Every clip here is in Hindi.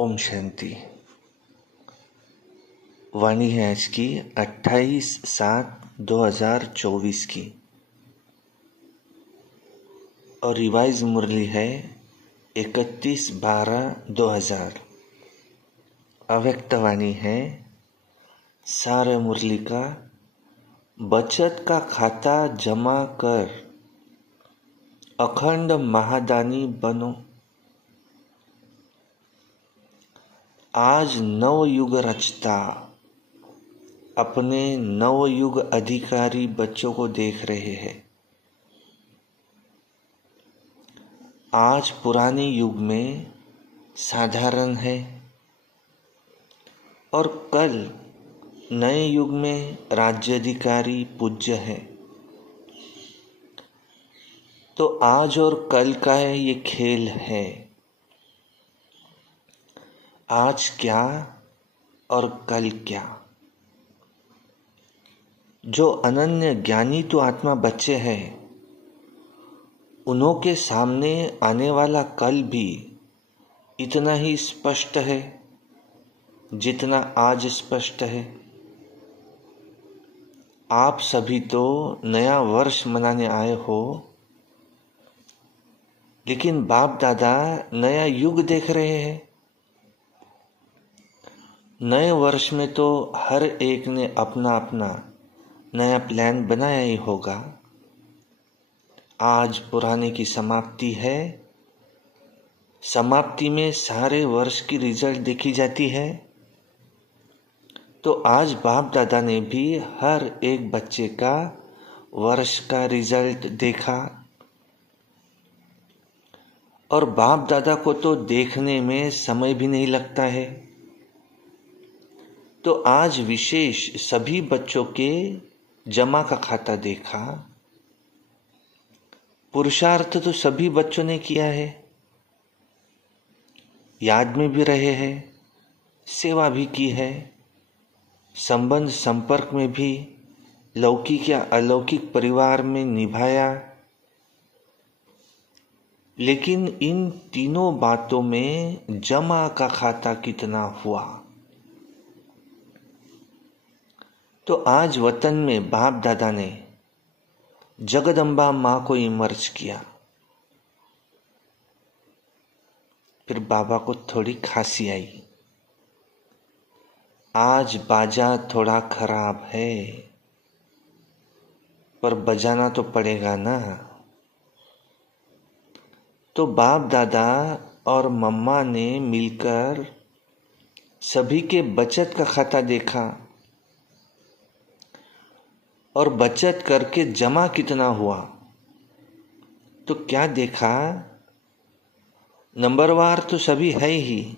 ओम शांति। वाणी है आज की 28/7/2024 की और रिवाइज मुरली है 31/12/2000। अव्यक्त वाणी है सारे मुरली का बचत का खाता जमा कर अखंड महादानी बनो। आज नव युग रचता अपने नव युग अधिकारी बच्चों को देख रहे हैं। आज पुराने युग में साधारण है और कल नए युग में राज्याधिकारी पूज्य है। तो आज और कल का है ये खेल है। आज क्या और कल क्या। जो अनन्य ज्ञानी तो आत्मा बच्चे हैं, उन्हों के सामने आने वाला कल भी इतना ही स्पष्ट है जितना आज स्पष्ट है। आप सभी तो नया वर्ष मनाने आए हो, लेकिन बाप दादा नया युग देख रहे हैं। नए वर्ष में तो हर एक ने अपना अपना नया प्लान बनाया ही होगा। आज पुराने की समाप्ति है। समाप्ति में सारे वर्ष की रिजल्ट देखी जाती है। तो आज बाप दादा ने भी हर एक बच्चे का वर्ष का रिजल्ट देखा और बाप दादा को तो देखने में समय भी नहीं लगता है। तो आज विशेष सभी बच्चों के जमा का खाता देखा। पुरुषार्थ तो सभी बच्चों ने किया है, याद में भी रहे हैं, सेवा भी की है, संबंध संपर्क में भी लौकिक या अलौकिक परिवार में निभाया। लेकिन इन तीनों बातों में जमा का खाता कितना हुआ। तो आज वतन में बाप दादा ने जगदम्बा माँ को इमर्ज किया। फिर बाबा को थोड़ी खांसी आई। आज बाजा थोड़ा खराब है, पर बजाना तो पड़ेगा ना। तो बाप दादा और मम्मा ने मिलकर सभी के बचत का खाता देखा और बचत करके जमा कितना हुआ। तो क्या देखा, नंबरवार तो सभी है ही,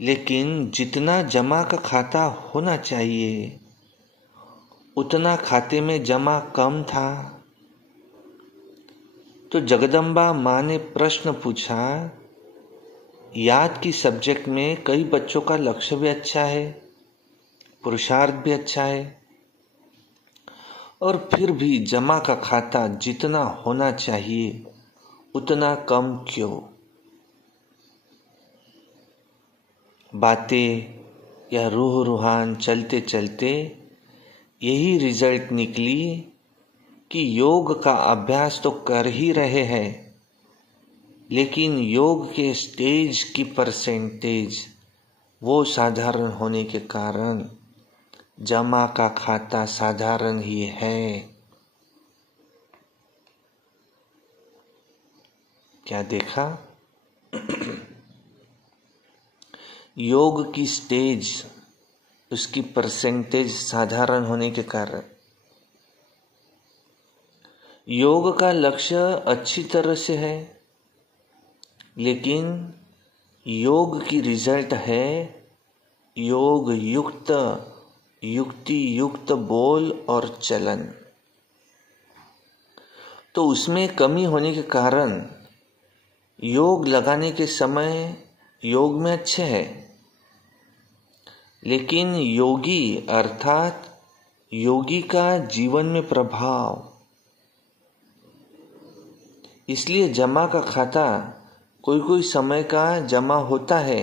लेकिन जितना जमा का खाता होना चाहिए उतना खाते में जमा कम था। तो जगदम्बा माँ ने प्रश्न पूछा, याद की सब्जेक्ट में कई बच्चों का लक्ष्य भी अच्छा है, पुरुषार्थ भी अच्छा है, और फिर भी जमा का खाता जितना होना चाहिए उतना कम क्यों। बातें या रूह रूहान चलते चलते यही रिजल्ट निकली कि योग का अभ्यास तो कर ही रहे हैं, लेकिन योग के स्टेज की परसेंटेज वो साधारण होने के कारण जमा का खाता साधारण ही है। क्या देखा, योग की स्टेज उसकी परसेंटेज साधारण होने के कारण योग का लक्ष्य अच्छी तरह से है, लेकिन योग की रिजल्ट है योग युक्त युक्ति युक्त बोल और चलन। तो उसमें कमी होने के कारण योग लगाने के समय योग में अच्छे हैं, लेकिन योगी अर्थात योगी का जीवन में प्रभाव, इसलिए जमा का खाता कोई कोई समय का जमा होता है,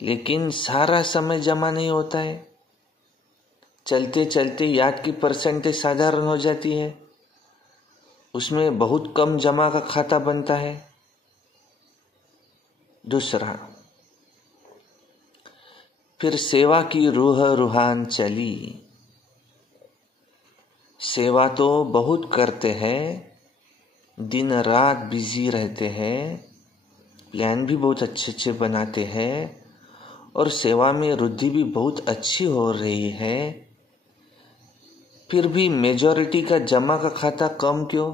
लेकिन सारा समय जमा नहीं होता है। चलते चलते याद की परसेंटेज साधारण हो जाती है, उसमें बहुत कम जमा का खाता बनता है। दूसरा, फिर सेवा की रूह रूहान चली। सेवा तो बहुत करते हैं, दिन रात बिजी रहते हैं, प्लान भी बहुत अच्छे अच्छे बनाते हैं और सेवा में वृद्धि भी बहुत अच्छी हो रही है, फिर भी मेजॉरिटी का जमा का खाता कम क्यों?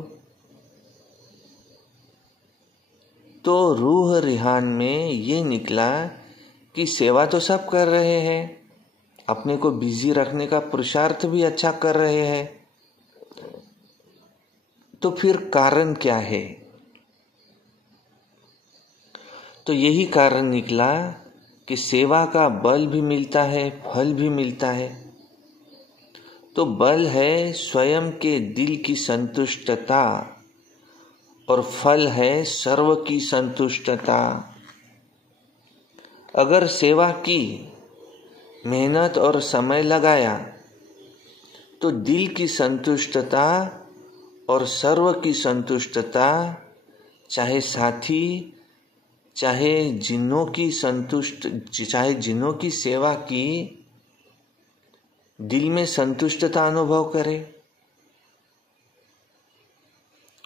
तो रूह रिहान में ये निकला कि सेवा तो सब कर रहे हैं, अपने को बिजी रखने का पुरुषार्थ भी अच्छा कर रहे हैं, तो फिर कारण क्या है? तो यही कारण निकला कि सेवा का बल भी मिलता है, फल भी मिलता है। तो बल है स्वयं के दिल की संतुष्टता और फल है सर्व की संतुष्टता। अगर सेवा की, मेहनत और समय लगाया, तो दिल की संतुष्टता और सर्व की संतुष्टता, चाहे साथी, चाहे जिन्नों की सेवा की, दिल में संतुष्टता अनुभव करे।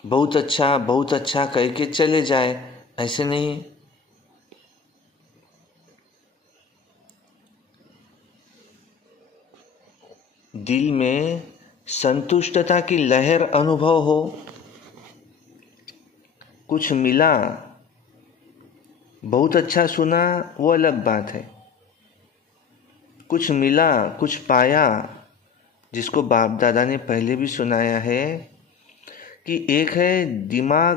बहुत अच्छा कह के चले जाए, ऐसे नहीं। दिल में संतुष्टता की लहर अनुभव हो। कुछ मिला, बहुत अच्छा सुना, वो अलग बात है। कुछ मिला, कुछ पाया, जिसको बाप दादा ने पहले भी सुनाया है कि एक है दिमाग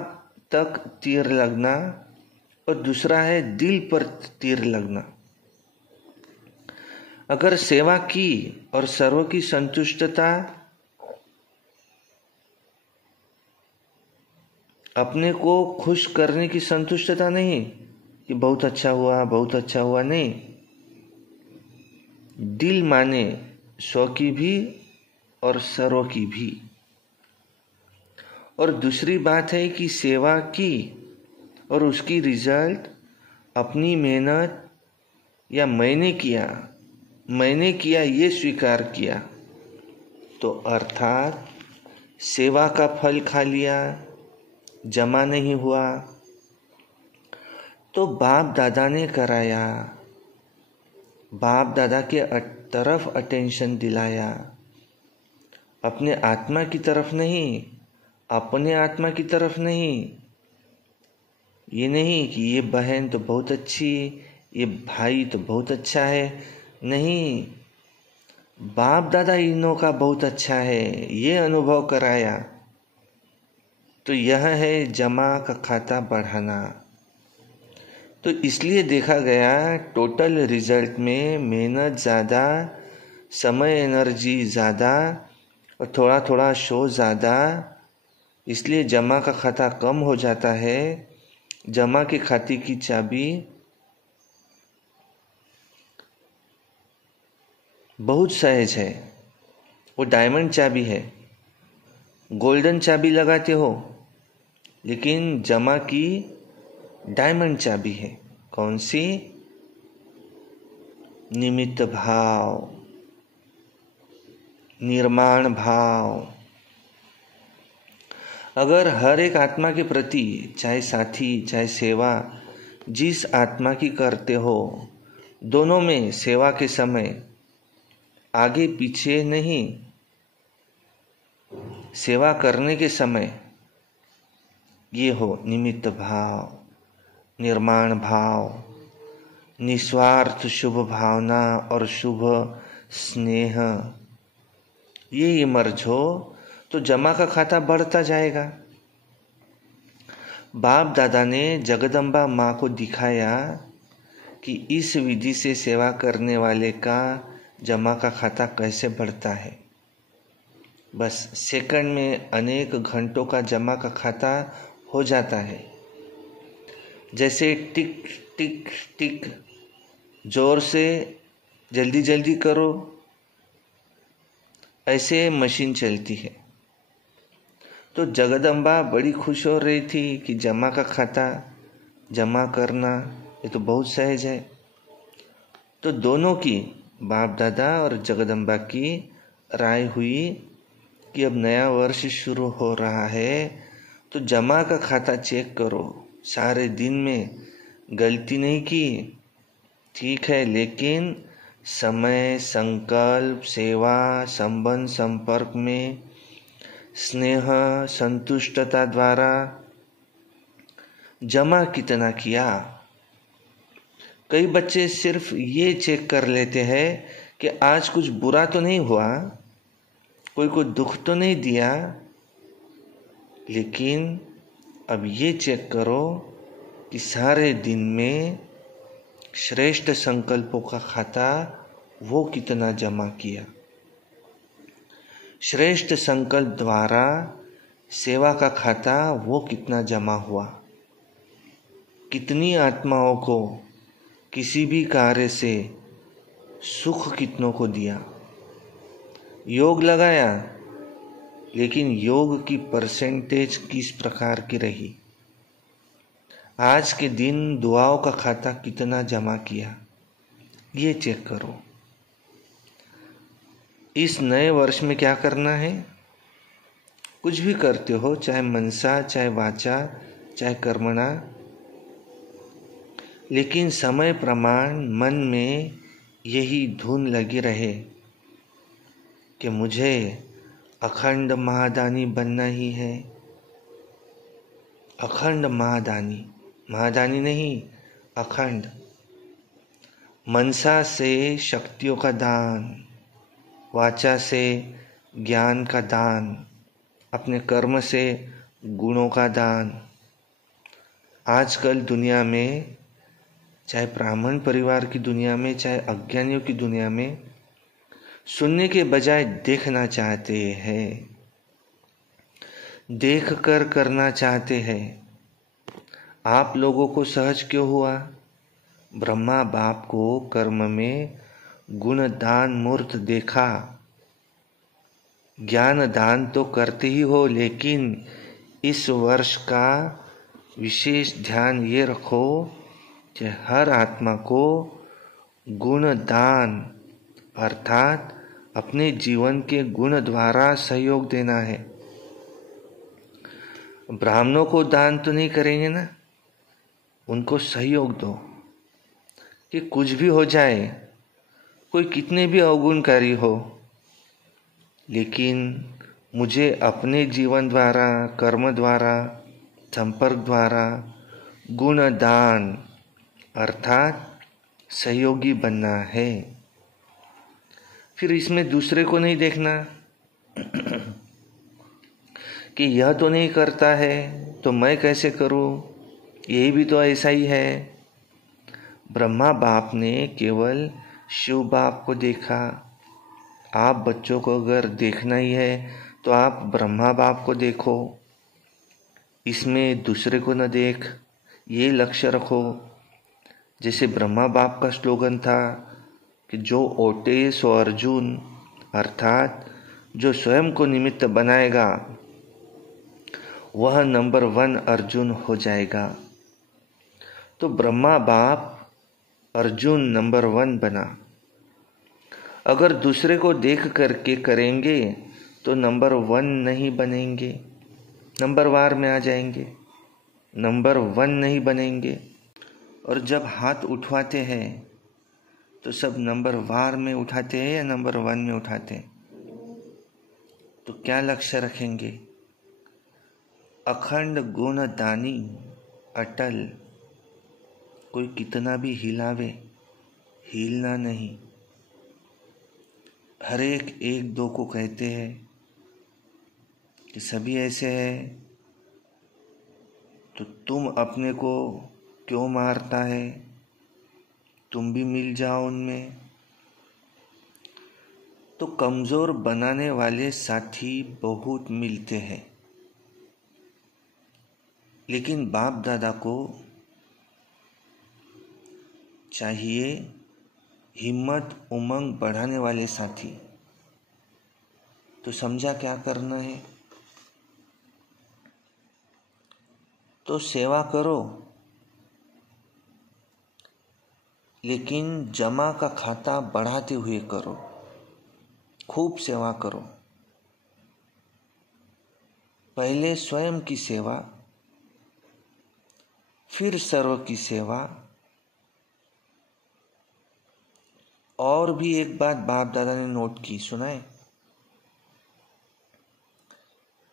तक तीर लगना और दूसरा है दिल पर तीर लगना। अगर सेवा की और सर्व की संतुष्टता, अपने को खुश करने की संतुष्टता नहीं कि बहुत अच्छा हुआ, नहीं। दिल माने स्व की भी और सर्व की भी। और दूसरी बात है कि सेवा की और उसकी रिजल्ट अपनी मेहनत या मैंने किया ये स्वीकार किया, तो अर्थात सेवा का फल खा लिया, जमा नहीं हुआ, तो बाप दादा ने कराया, बाप दादा के तरफ अटेंशन दिलाया, अपने आत्मा की तरफ नहीं, अपने आत्मा की तरफ नहीं। ये नहीं कि ये बहन तो बहुत अच्छी, ये भाई तो बहुत अच्छा है, नहीं, बाप दादा इनों का बहुत अच्छा है, ये अनुभव कराया। तो यह है जमा का खाता बढ़ाना। तो इसलिए देखा गया टोटल रिजल्ट में मेहनत ज़्यादा, समय एनर्जी ज़्यादा और थोड़ा थोड़ा शो ज़्यादा, इसलिए जमा का खाता कम हो जाता है। जमा के खाते की चाबी बहुत सहज है, वो डायमंड चाबी है। गोल्डन चाबी लगाते हो, लेकिन जमा की डायमंड चाबी है। कौन सी? निमित्त भाव, निर्माण भाव। अगर हर एक आत्मा के प्रति, चाहे साथी चाहे सेवा, जिस आत्मा की करते हो, दोनों में सेवा के समय आगे पीछे नहीं, सेवा करने के समय ये हो निमित्त भाव, निर्माण भाव, निस्वार्थ शुभ भावना और शुभ स्नेह, ये इमर्ज हो, तो जमा का खाता बढ़ता जाएगा। बाप दादा ने जगदम्बा माँ को दिखाया कि इस विधि से सेवा करने वाले का जमा का खाता कैसे बढ़ता है। बस सेकंड में अनेक घंटों का जमा का खाता हो जाता है। जैसे टिक टिक टिक जोर से जल्दी जल्दी करो, ऐसे मशीन चलती है। तो जगदम्बा बड़ी खुश हो रही थी कि जमा का खाता जमा करना ये तो बहुत सहज है। तो दोनों की, बाप दादा और जगदम्बा की राय हुई कि अब नया वर्ष शुरू हो रहा है तो जमा का खाता चेक करो। सारे दिन में गलती नहीं की, ठीक है, लेकिन समय, संकल्प, सेवा, संबंध, संपर्क में स्नेह, संतुष्टता द्वारा जमा कितना किया। कई बच्चे सिर्फ ये चेक कर लेते हैं कि आज कुछ बुरा तो नहीं हुआ, कोई को दुख तो नहीं दिया, लेकिन अब ये चेक करो कि सारे दिन में श्रेष्ठ संकल्पों का खाता वो कितना जमा किया। श्रेष्ठ संकल्प द्वारा सेवा का खाता वो कितना जमा हुआ। कितनी आत्माओं को किसी भी कार्य से सुख कितनों को दिया। योग लगाया, लेकिन योग की परसेंटेज किस प्रकार की रही। आज के दिन दुआओं का खाता कितना जमा किया, ये चेक करो। इस नए वर्ष में क्या करना है? कुछ भी करते हो, चाहे मनसा, चाहे वाचा, चाहे कर्मणा, लेकिन समय प्रमाण मन में यही धुन लगी रहे कि मुझे अखंड महादानी बनना ही है। अखंड महादानी, महादानी नहीं, अखंड। मनसा से शक्तियों का दान, वाचा से ज्ञान का दान, अपने कर्म से गुणों का दान। आजकल दुनिया में, चाहे ब्राह्मण परिवार की दुनिया में, चाहे अज्ञानियों की दुनिया में, सुनने के बजाय देखना चाहते हैं, देख कर करना चाहते हैं। आप लोगों को सहज क्यों हुआ? ब्रह्मा बाप को कर्म में गुण दान मूर्त देखा। ज्ञान दान तो करते ही हो, लेकिन इस वर्ष का विशेष ध्यान ये रखो कि हर आत्मा को गुण दान अर्थात अपने जीवन के गुण द्वारा सहयोग देना है। ब्राह्मणों को दान तो नहीं करेंगे ना, उनको सहयोग दो कि कुछ भी हो जाए, कोई कितने भी अवगुणकारी हो, लेकिन मुझे अपने जीवन द्वारा, कर्म द्वारा, संपर्क द्वारा गुण दान अर्थात सहयोगी बनना है। फिर इसमें दूसरे को नहीं देखना कि यह तो नहीं करता है तो मैं कैसे करूं, यही भी तो ऐसा ही है। ब्रह्मा बाप ने केवल शिव बाप को देखा। आप बच्चों को अगर देखना ही है तो आप ब्रह्मा बाप को देखो, इसमें दूसरे को न देख, ये लक्ष्य रखो। जैसे ब्रह्मा बाप का स्लोगन था कि जो ओटे सो अर्जुन, अर्थात जो स्वयं को निमित्त बनाएगा वह नंबर 1 अर्जुन हो जाएगा। तो ब्रह्मा बाप अर्जुन नंबर 1 बना। अगर दूसरे को देख करके करेंगे तो नंबर 1 नहीं बनेंगे, नंबर वार में आ जाएंगे, नंबर 1 नहीं बनेंगे। और जब हाथ उठवाते हैं तो सब नंबर वार में उठाते हैं या नंबर 1 में उठाते हैं? तो क्या लक्ष्य रखेंगे? अखंड गुण दानी अटल, कोई कितना भी हिलावे, हिलना नहीं। हर एक दो को कहते हैं कि सभी ऐसे हैं, तो तुम अपने को क्यों मारता है, तुम भी मिल जाओ उनमें। तो कमजोर बनाने वाले साथी बहुत मिलते हैं, लेकिन बाप दादा को चाहिए हिम्मत उमंग बढ़ाने वाले साथी। तो समझा क्या करना है? तो सेवा करो, लेकिन जमा का खाता बढ़ाते हुए करो। खूब सेवा करो। पहले स्वयं की सेवा, फिर सर्व की सेवा। और भी एक बात बाप दादा ने नोट की, सुनाए?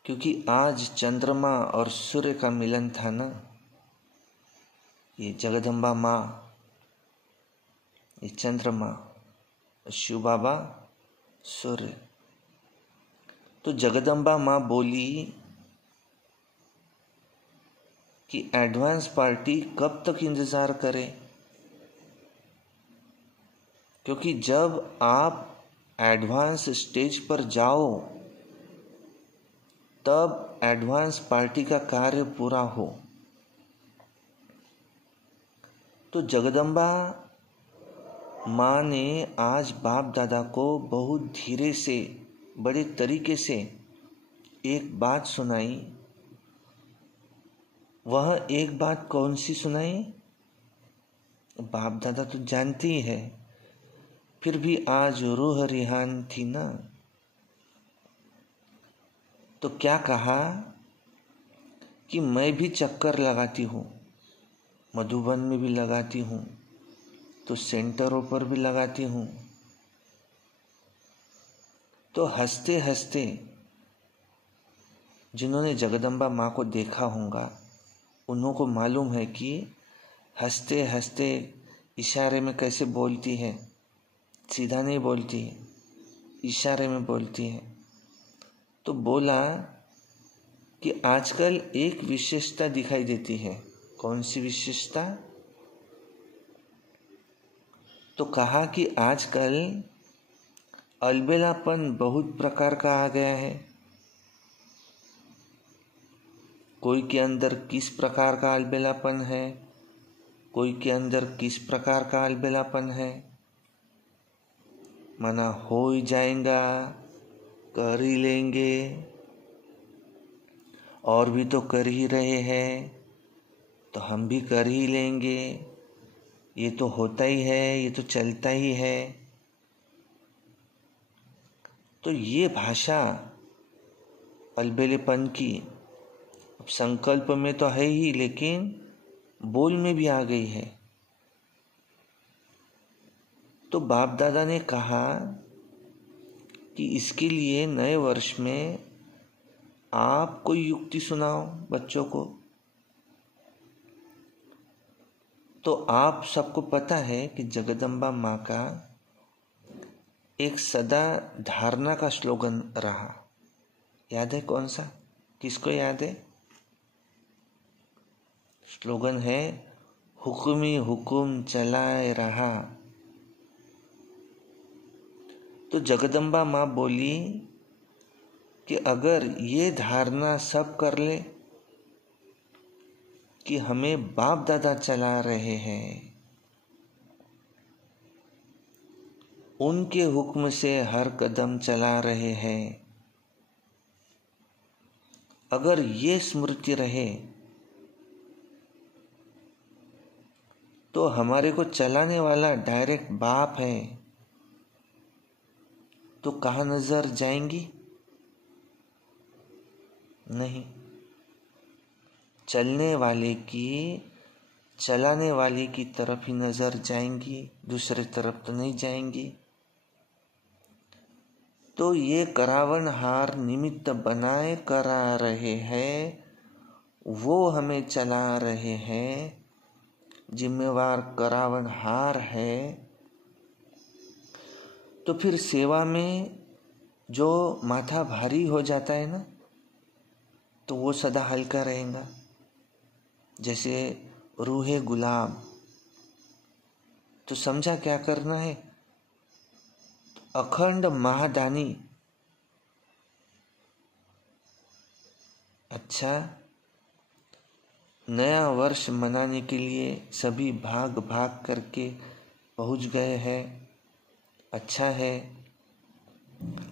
क्योंकि आज चंद्रमा और सूर्य का मिलन था ना, ये जगदम्बा माँ, ये चंद्रमा, शिव बाबा सूर्य। तो जगदम्बा माँ बोली कि एडवांस पार्टी कब तक इंतजार करे, क्योंकि जब आप एडवांस स्टेज पर जाओ तब एडवांस पार्टी का कार्य पूरा हो। तो जगदम्बा माँ ने आज बाप दादा को बहुत धीरे से, बड़े तरीके से एक बात सुनाई। वह एक बात कौन सी सुनाई? बाप दादा तो जानती ही है, फिर भी आज रूह रिहान थी ना। तो क्या कहा कि मैं भी चक्कर लगाती हूँ, मधुबन में भी लगाती हूँ, तो सेंटरों पर भी लगाती हूँ। तो हंसते हंसते जिन्होंने जगदम्बा माँ को देखा होगा उन्हों को मालूम है कि हंसते हंसते इशारे में कैसे बोलती है। सीधा नहीं बोलती है, इशारे में बोलती है। तो बोला कि आजकल एक विशेषता दिखाई देती है। कौन सी विशेषता? तो कहा कि आजकल अलबेलापन बहुत प्रकार का आ गया है। कोई के अंदर किस प्रकार का अलबेलापन है, कोई के अंदर किस प्रकार का अलबेलापन है। माना हो ही जाएगा, कर ही लेंगे, और भी तो कर ही रहे हैं तो हम भी कर ही लेंगे, ये तो होता ही है, ये तो चलता ही है। तो ये भाषा अलबेलेपन की अब संकल्प में तो है ही, लेकिन बोल में भी आ गई है। तो बाप दादा ने कहा कि इसके लिए नए वर्ष में आप कोई युक्ति सुनाओ बच्चों को। तो आप सबको पता है कि जगदम्बा माँ का एक सदा धारणा का स्लोगन रहा। याद है कौन सा? किसको याद है? स्लोगन है, हुक्मी हुकुम चलाए रहा। तो जगदम्बा माँ बोली कि अगर ये धारणा सब कर ले कि हमें बाप दादा चला रहे हैं, उनके हुक्म से हर कदम चला रहे हैं, अगर ये स्मृति रहे तो हमारे को चलाने वाला डायरेक्ट बाप है, तो कहाँ नजर जाएंगी? नहीं, चलने वाले की, चलाने वाले की तरफ ही नजर जाएंगी, दूसरे तरफ तो नहीं जाएंगी। तो ये करावन हार निमित्त बनाए करा रहे हैं, वो हमें चला रहे हैं, जिम्मेवार करावन हार है। तो फिर सेवा में जो माथा भारी हो जाता है ना, तो वो सदा हल्का रहेगा। जैसे रूहे गुलाब। तो समझा क्या करना है? अखंड महादानी। अच्छा, नया वर्ष मनाने के लिए सभी भाग भाग करके पहुंच गए हैं, अच्छा है,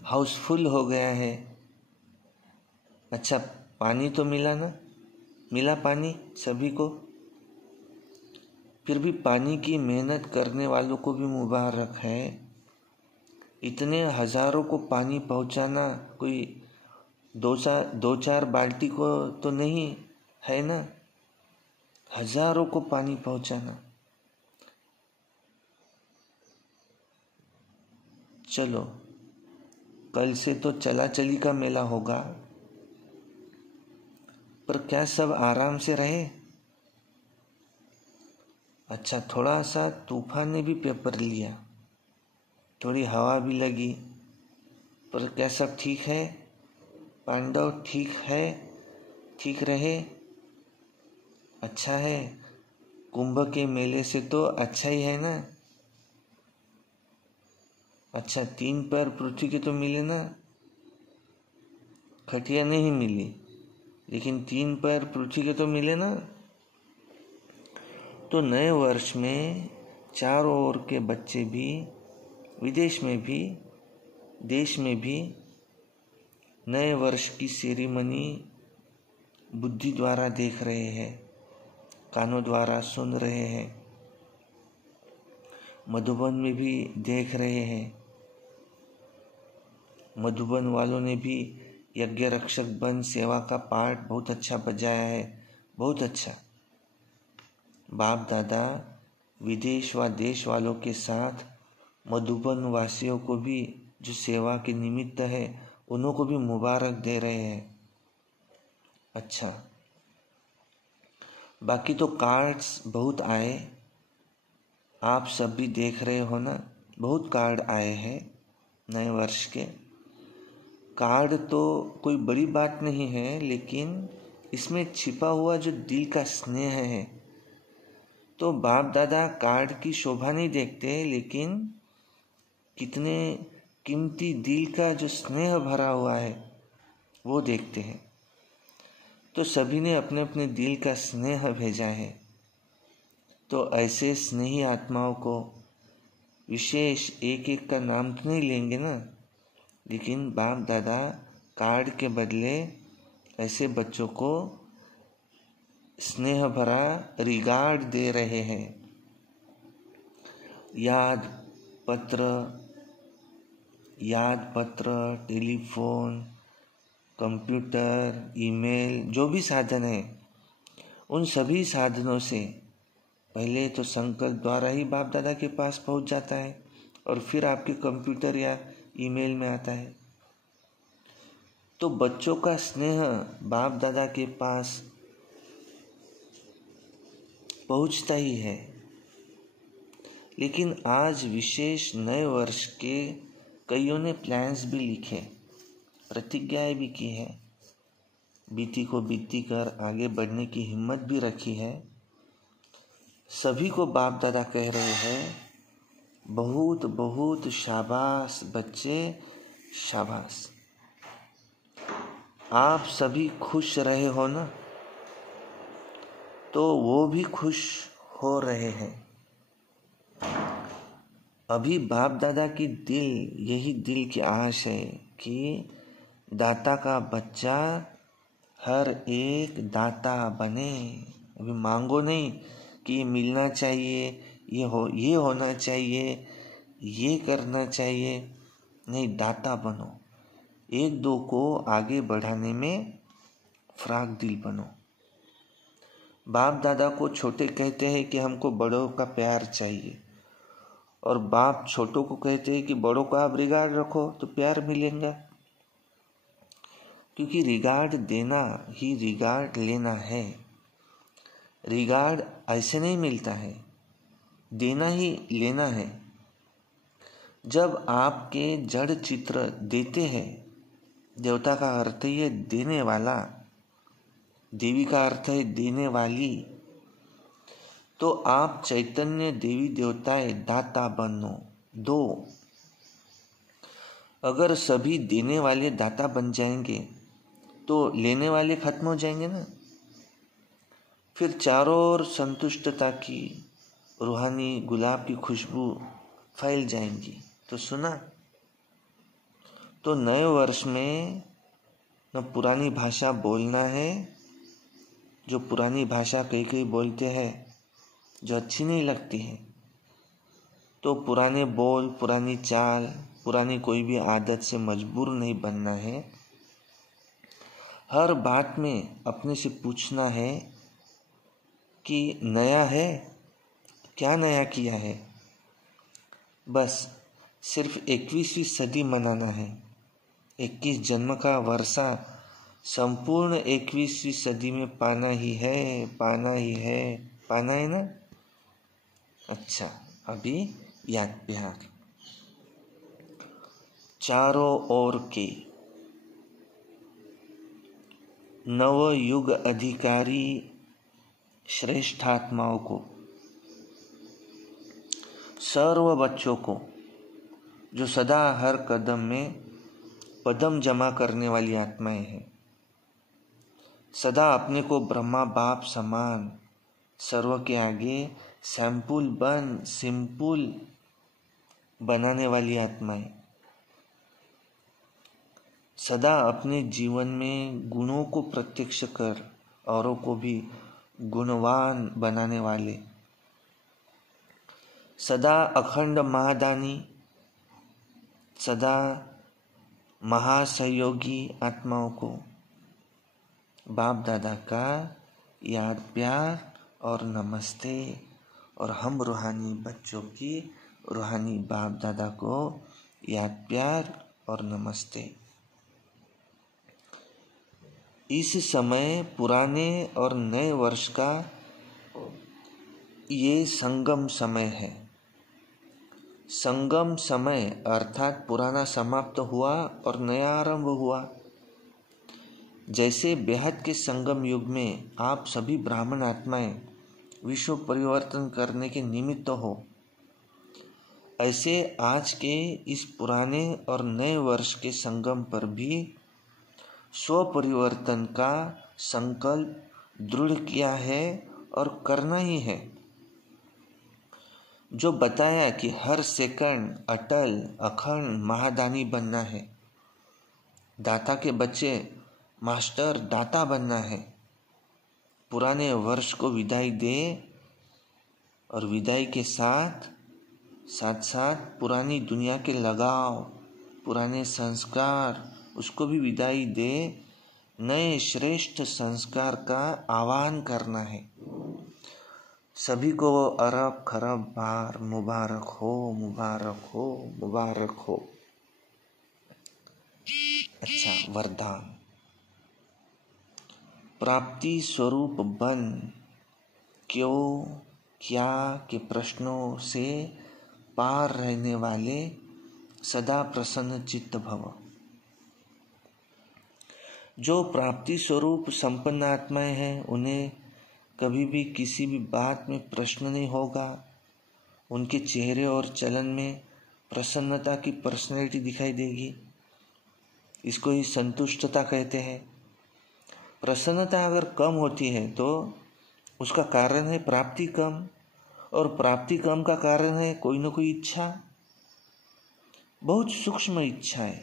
हाउसफुल हो गया है। अच्छा, पानी तो मिला ना, मिला पानी सभी को। फिर भी पानी की मेहनत करने वालों को भी मुबारक है। इतने हजारों को पानी पहुंचाना कोई दो चार बाल्टी को तो नहीं है ना, हजारों को पानी पहुंचाना। चलो, कल से तो चला चली का मेला होगा, पर क्या सब आराम से रहे? अच्छा, थोड़ा सा तूफान ने भी पेपर लिया, थोड़ी हवा भी लगी, पर क्या सब ठीक है? पांडव ठीक है, ठीक रहे, अच्छा है। कुंभ के मेले से तो अच्छा ही है ना। अच्छा, 3 पैर पृथ्वी के तो मिले ना, खटिया नहीं मिली, लेकिन 3 पैर पृथ्वी के तो मिले ना। तो नए वर्ष में चारों ओर के बच्चे भी, विदेश में भी, देश में भी, नए वर्ष की सेरेमनी बुद्धि द्वारा देख रहे हैं, कानों द्वारा सुन रहे हैं, मधुबन में भी देख रहे हैं। मधुबन वालों ने भी यज्ञ रक्षक बन सेवा का पाठ बहुत अच्छा बजाया है, बहुत अच्छा। बाप दादा विदेश व देश वालों के साथ मधुबन वासियों को भी जो सेवा के निमित्त है, उन्हों को भी मुबारक दे रहे हैं। अच्छा, बाकी तो कार्ड्स बहुत आए, आप सब भी देख रहे हो ना, बहुत कार्ड आए हैं नए वर्ष के। कार्ड तो कोई बड़ी बात नहीं है, लेकिन इसमें छिपा हुआ जो दिल का स्नेह है, तो बाप दादा कार्ड की शोभा नहीं देखते, लेकिन कितने कीमती दिल का जो स्नेह भरा हुआ है वो देखते हैं। तो सभी ने अपने अपने दिल का स्नेह भेजा है। तो ऐसे स्नेही आत्माओं को विशेष एक एक का नाम तो नहीं लेंगे ना, लेकिन बाप दादा कार्ड के बदले ऐसे बच्चों को स्नेह भरा रिगार्ड दे रहे हैं। याद पत्र, टेलीफोन, कंप्यूटर, ईमेल, जो भी साधन है, उन सभी साधनों से पहले तो संकल्प द्वारा ही बाप दादा के पास पहुंच जाता है, और फिर आपके कंप्यूटर या ईमेल में आता है। तो बच्चों का स्नेह बाप दादा के पास पहुंचता ही है। लेकिन आज विशेष नए वर्ष के कईयों ने प्लान्स भी लिखे, प्रतिज्ञाएं भी की है, बीती को बीती कर आगे बढ़ने की हिम्मत भी रखी है। सभी को बाप दादा कह रहे हैं, बहुत बहुत शाबाश बच्चे, शाबाश। आप सभी खुश रहे हो ना, तो वो भी खुश हो रहे हैं। अभी बाप दादा की यही दिल की आश है कि दाता का बच्चा हर एक दाता बने। अभी मांगो नहीं कि ये मिलना चाहिए, ये होना चाहिए, ये करना चाहिए, नहीं, दाता बनो। एक दो को आगे बढ़ाने में फ्राक दिल बनो। बाप दादा को छोटे कहते हैं कि हमको बड़ों का प्यार चाहिए, और बाप छोटों को कहते हैं कि बड़ों का आप रिगार्ड रखो तो प्यार मिलेगा। क्योंकि रिगार्ड देना ही रिगार्ड लेना है। रिगार्ड ऐसे नहीं मिलता है, देना ही लेना है। जब आपके जड़ चित्र देते हैं, देवता का अर्थ है देने वाला, देवी का अर्थ है देने वाली, तो आप चैतन्य देवी देवताएं दाता बनो, दो। अगर सभी देने वाले दाता बन जाएंगे तो लेने वाले खत्म हो जाएंगे ना। फिर चारों ओर संतुष्टता की रूहानी गुलाब की खुशबू फैल जाएंगी। तो सुना, तो नए वर्ष में न पुरानी भाषा बोलना है, जो पुरानी भाषा कई बोलते हैं जो अच्छी नहीं लगती है, तो पुराने बोल, पुरानी चाल, पुरानी कोई भी आदत से मजबूर नहीं बनना है। हर बात में अपने से पूछना है कि नया है, क्या नया किया है। बस सिर्फ 21वीं सदी मनाना है। 21 जन्म का वर्षा संपूर्ण 21वीं सदी में पाना ही है, पाना ही है, पाना है ना। अच्छा, अभी याद प्यार। चारों ओर के नव युग अधिकारी श्रेष्ठात्माओं को, सर्व बच्चों को, जो सदा हर कदम में पदम जमा करने वाली आत्माएं हैं, सदा अपने को ब्रह्मा बाप समान सर्व के आगे सिंपल बनाने वाली आत्माएं, सदा अपने जीवन में गुणों को प्रत्यक्ष कर औरों को भी गुणवान बनाने वाले, सदा अखंड महादानी, सदा महासहयोगी आत्माओं को बाप दादा का याद प्यार और नमस्ते, और हम रूहानी बच्चों की रूहानी बाप दादा को याद प्यार और नमस्ते। इस समय पुराने और नए वर्ष का ये संगम समय है। संगम समय अर्थात पुराना समाप्त हुआ और नया आरंभ हुआ। जैसे बेहद के संगम युग में आप सभी ब्राह्मण आत्माएं विश्व परिवर्तन करने के निमित्त हो, ऐसे आज के इस पुराने और नए वर्ष के संगम पर भी स्व परिवर्तन का संकल्प दृढ़ किया है और करना ही है। जो बताया कि हर सेकंड अटल अखंड महादानी बनना है, दाता के बच्चे मास्टर दाता बनना है, पुराने वर्ष को विदाई दे और विदाई के साथ साथ पुरानी दुनिया के लगाव, पुराने संस्कार, उसको भी विदाई दे, नए श्रेष्ठ संस्कार का आह्वान करना है। सभी को अरब खरब बार मुबारक हो, मुबारक हो, मुबारक हो। अच्छा, वरदान। प्राप्ति स्वरूप बन, क्यों क्या के प्रश्नों से पार रहने वाले सदा प्रसन्न चित्त भव। जो प्राप्ति स्वरूप संपन्न आत्माएं हैं, उन्हें कभी भी किसी भी बात में प्रश्न नहीं होगा। उनके चेहरे और चलन में प्रसन्नता की पर्सनैलिटी दिखाई देगी। इसको ही संतुष्टता कहते हैं। प्रसन्नता अगर कम होती है तो उसका कारण है प्राप्ति कम, और प्राप्ति कम का कारण है कोई न कोई इच्छा, बहुत सूक्ष्म इच्छाएं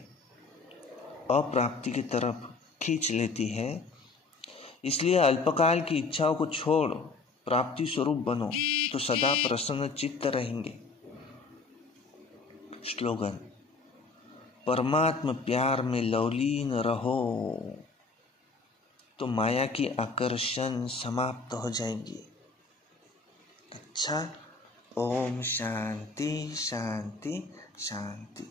अप्राप्ति की तरफ खींच लेती है। इसलिए अल्पकाल की इच्छाओं को छोड़ प्राप्ति स्वरूप बनो तो सदा प्रसन्न चित्त रहेंगे। स्लोगन: परमात्म प्यार में लवलीन रहो तो माया की आकर्षण समाप्त हो जाएंगी। अच्छा, ओम शांति शांति शांति।